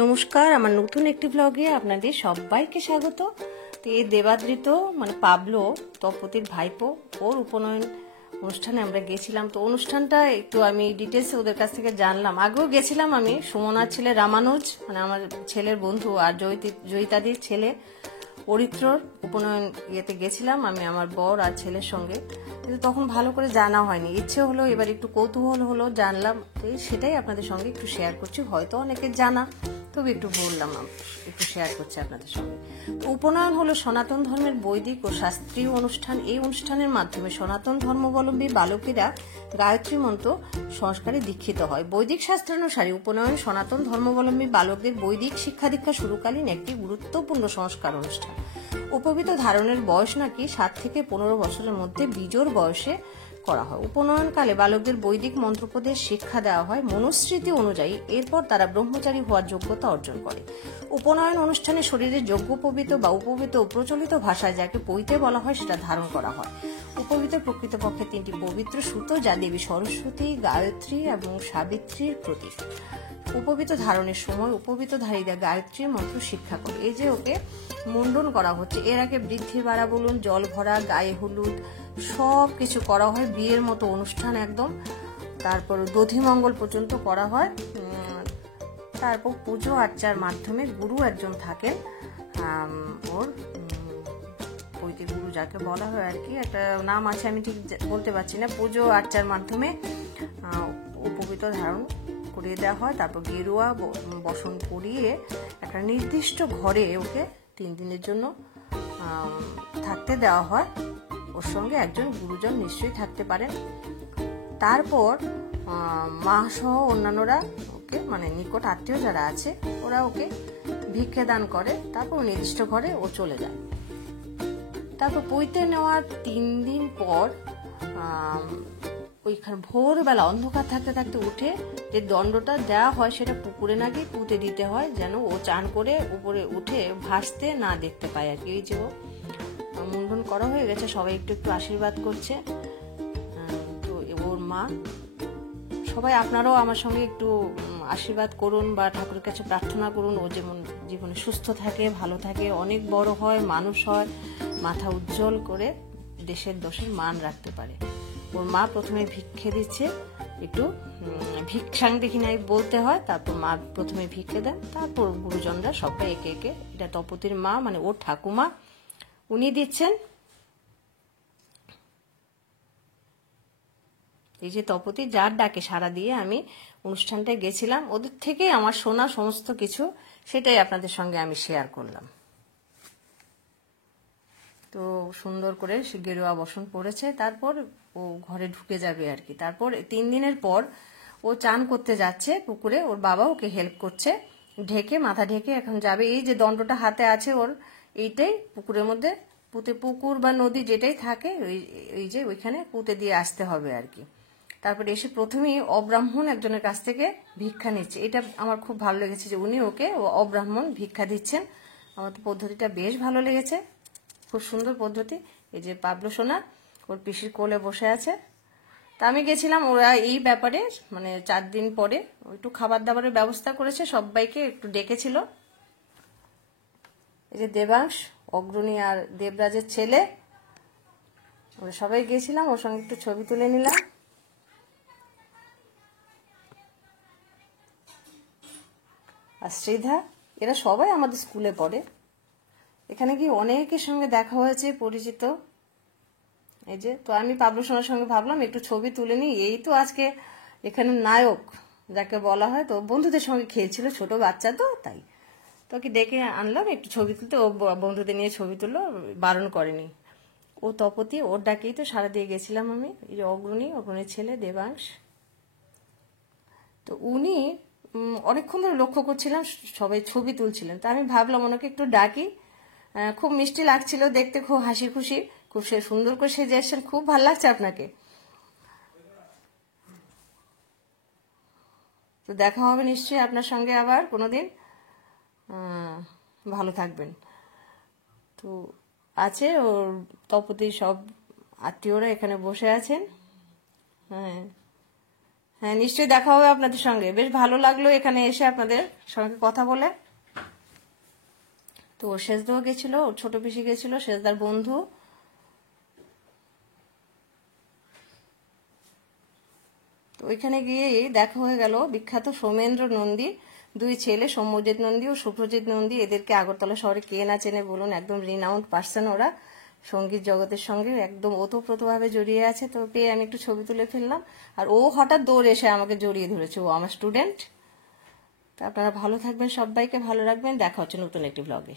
নমস্কার, আমার নতুন একটি ব্লগে আপনাদের সবাইকে স্বাগত। তো এই দেবাদৃত মানে পাবলো তপতির ভাইপো, ওর উপনয়ন অনুষ্ঠানে আমরা গেছিলাম। তো অনুষ্ঠানটা একটু আমি ডিটেলসে ওদের কাছ থেকে জানলাম। আগেও গেছিলাম আমি, সুমনার ছেলে রামানুজ মানে আমার ছেলের বন্ধু, আর জয়িতাদির ছেলে অরিত্রর উপনয়ন ইয়েতে গেছিলাম আমি আমার বর আর ছেলের সঙ্গে। কিন্তু তখন ভালো করে জানা হয়নি, ইচ্ছে হলো, এবার একটু কৌতূহল হলো, জানলাম। তো সেটাই আপনাদের সঙ্গে একটু শেয়ার করছি। হয়তো অনেকের জানা, তবে একটু বললাম, একটু শেয়ার করছি আপনাদের সঙ্গে। উপনয়ন হলো সনাতন ধর্মের বৈদিক ও শাস্ত্রীয় অনুষ্ঠান। এই অনুষ্ঠানের মাধ্যমে সনাতন ধর্মাবলম্বী বালকেরা গায়ত্রী মন্ত্র সংস্কারে দীক্ষিত হয়। বৈদিক শাস্ত্রানুসারে উপনয়ন সনাতন ধর্মাবলম্বী বালকদের বৈদিক শিক্ষা দীক্ষা শুরুকালীন একটি গুরুত্বপূর্ণ সংস্কার অনুষ্ঠান। উপবিত ধারণের বয়স নাকি 7 থেকে 15 বছরের মধ্যে বীজোর বয়সে করা হয়। উপনয়নকালে বালকদের বৈদিক মন্ত্রপদের শিক্ষা দেওয়া হয় মনুস্মৃতি অনুযায়ী। এরপর তারা ব্রহ্মচারী হওয়ার যোগ্যতা অর্জন করে। উপনয়ন অনুষ্ঠানে শরীরে যজ্ঞোপবীত বা উপবীত ও প্রচলিত ভাষায় যাকে পৈতে বলা হয় সেটা ধারণ করা হয়। উপবীত প্রকৃতপক্ষে 3টি পবিত্র সুতো, যা দেবী সরস্বতী, গায়ত্রী এবং সাবিত্রীর প্রতীক। উপবীত ধারণের সময় উপবীতধারীরা গায়ত্রীর মন্ত্র শিক্ষা করে। এই যে ওকে মুন্ডন করা হচ্ছে, এর আগে বৃদ্ধি বাড়া বলুন, জল ভরা, গায়ে হলুদ, সব কিছু করা হয়, বিয়ের মতো অনুষ্ঠান একদম। তারপর দধিমঙ্গল পর্যন্ত করা হয়। তারপর পুজো আর্চার মাধ্যমে গুরু একজন থাকেন, ওর পৈতে গুরু যাকে বলা হয় আর কি, একটা নাম আছে, আমি ঠিক বলতে পারছি না। পুজো আর্চার মাধ্যমে উপবীত ধারণ করিয়ে দেওয়া হয়। তারপর গেরুয়া বসন করিয়ে একটা নির্দিষ্ট ঘরে ওকে 3 দিনের জন্য থাকতে দেওয়া হয়। ওর সঙ্গে একজন গুরুজন নিশ্চয়ই থাকতে পারেন। তারপর মা সহ অন্যান্যরা ওকে মানে নিকট আত্মীয় যারা আছে ওরা ওকে ভিক্ষে দান করে। তারপর নির্দিষ্ট ঘরে ও চলে যায়। তারপর পৈতে নেওয়ার 3 দিন পর ওইখানে ভোরবেলা অন্ধকার থাকতে থাকতে উঠে যে দণ্ডটা দেওয়া হয় সেটা পুকুরে নাকি পুঁতে দিতে হয়, যেন ও চান করে উপরে উঠে ভাসতে না দেখতে পায় আর কি। এই যে ও মুন্ডন করা হয়ে গেছে, সবাই একটু একটু আশীর্বাদ করছে। তো ওর মা, সবাই আপনারাও আমার সঙ্গে একটু আশীর্বাদ করুন বা ঠাকুরের কাছে প্রার্থনা করুন ও যেমন জীবনে সুস্থ থাকে, ভালো থাকে, অনেক বড় হয়, মানুষ হয়, মাথা উজ্জ্বল করে দেশের দোষের মান রাখতে পারে। ওর মা প্রথমে ভিক্ষে দিচ্ছে, একটু ভিক্ষাং দেখি নাই বলতে হয়। তারপর মা প্রথমে ভিক্ষে দেন, তারপর গুরুজনরা সবাই একে একে, এটা তপতির মা মানে ওর ঠাকুমা, উনি দিচ্ছেন। এই যে তপতি যার ডাকে সাড়া দিয়ে আমি অনুষ্ঠানটায় গেছিলাম, ওদের থেকে আমার শোনা সমস্ত কিছু, সেটাই আপনাদের সঙ্গে আমি শেয়ার করলাম। তো সুন্দর করে গেরুয়া বসন পড়েছে, তারপর ও ঘরে ঢুকে যাবে আর কি। তারপর 3 দিনের পর ও চান করতে যাচ্ছে পুকুরে, ওর বাবা ওকে হেল্প করছে, ঢেকে মাথা ঢেকে এখন যাবে। এই যে দণ্ডটা হাতে আছে ওর, এইটাই পুকুরের মধ্যে পুঁতে, পুকুর বা নদী যেটাই থাকে ওই যে ওইখানে পুঁতে দিয়ে আসতে হবে আর কি। তারপরে এসে প্রথমেই অব্রাহ্মণ একজনের কাছ থেকে ভিক্ষা নিচ্ছে। এটা আমার খুব ভালো লেগেছে যে উনি ওকে অব্রাহ্মণ ভিক্ষা দিচ্ছেন। আমার তো পদ্ধতিটা বেশ ভালো লেগেছে, খুব সুন্দর পদ্ধতি। এই যে পাবলো সোনা ওর পিসির কোলে বসে আছে। তা আমি গেছিলাম, ওরা এই ব্যাপারে মানে 4 দিন পরে একটু খাবার দাবারের ব্যবস্থা করেছে, সবাইকে একটু ডেকেছিল। এই যে দেবাংশ, অগ্রণী আর দেবরাজের ছেলে, ওরা সবাই গেছিলাম, ওর সঙ্গে একটু ছবি তুলে নিলাম। আর শ্রীধা, এরা সবাই আমাদের স্কুলে পড়ে। এখানে কি অনেকের সঙ্গে দেখা হয়েছে, পরিচিত। এই যে, তো আমি পাবলো সোনার সঙ্গে ভাবলাম একটু ছবি তুলে নিই। এই তো আজকে এখানে নায়ক যাকে বলা হয়, তো বন্ধুদের সঙ্গে খেলছিল, ছোট বাচ্চা তো, তাই তোকে ডেকে আনলাম একটু ছবি তুলতে। ও বন্ধুদের নিয়ে ছবি তুললো, বারণ করেনি। ও তপতি, ওর ডাকেই তো সারা দিয়ে গেছিলাম আমি। এই যে অগ্রণীর ছেলে দেবাংশ, তো উনি অনেকক্ষণ ধরে লক্ষ্য করছিলাম সবাই ছবি তুলছিলেন। তা আমি ভাবলাম ওনাকে একটু ডাকি। খুব মিষ্টি লাগছিল দেখতে, খুব হাসি খুশি, খুব সুন্দর করে সেজে এসছেন, খুব ভালো লাগছে আপনাকে। তো দেখা হবে নিশ্চয়ই আপনার সঙ্গে আবার কোনোদিন। ভালো থাকবেন। তো আছে ওর তপতির সব আত্মীয়রা এখানে বসে আছেন। হ্যাঁ, হ্যাঁ, নিশ্চয়ই দেখা হবে আপনাদের সঙ্গে। বেশ ভালো লাগলো এখানে এসে আপনাদের সঙ্গে কথা বলে। তো সেজদাও গেছিল, ওর ছোট পিসি গেছিল, সেজদার বন্ধু। তো ওইখানে গিয়েই দেখা হয়ে গেল বিখ্যাত সৌমেন্দ্র নন্দী, দুই ছেলে সৌম্যজিৎ নন্দী ও শুভ্রজিৎ নন্দী। এদেরকে আগরতলা শহরে কে না চেনে বলুন, একদম রিনাউন্ড পার্সন ওরা, সঙ্গীত জগতের সঙ্গে একদম ওতপ্রোতভাবে জড়িয়ে আছে। তো পেয়ে আমি একটু ছবি তুলে ফেললাম, আর ও হঠাৎ দৌড়ে এসে আমাকে জড়িয়ে ধরেছে, ও আমার স্টুডেন্ট। তো আপনারা ভালো থাকবেন, সবাইকে ভালো রাখবেন, দেখা হচ্ছে নতুন একটি ব্লগে।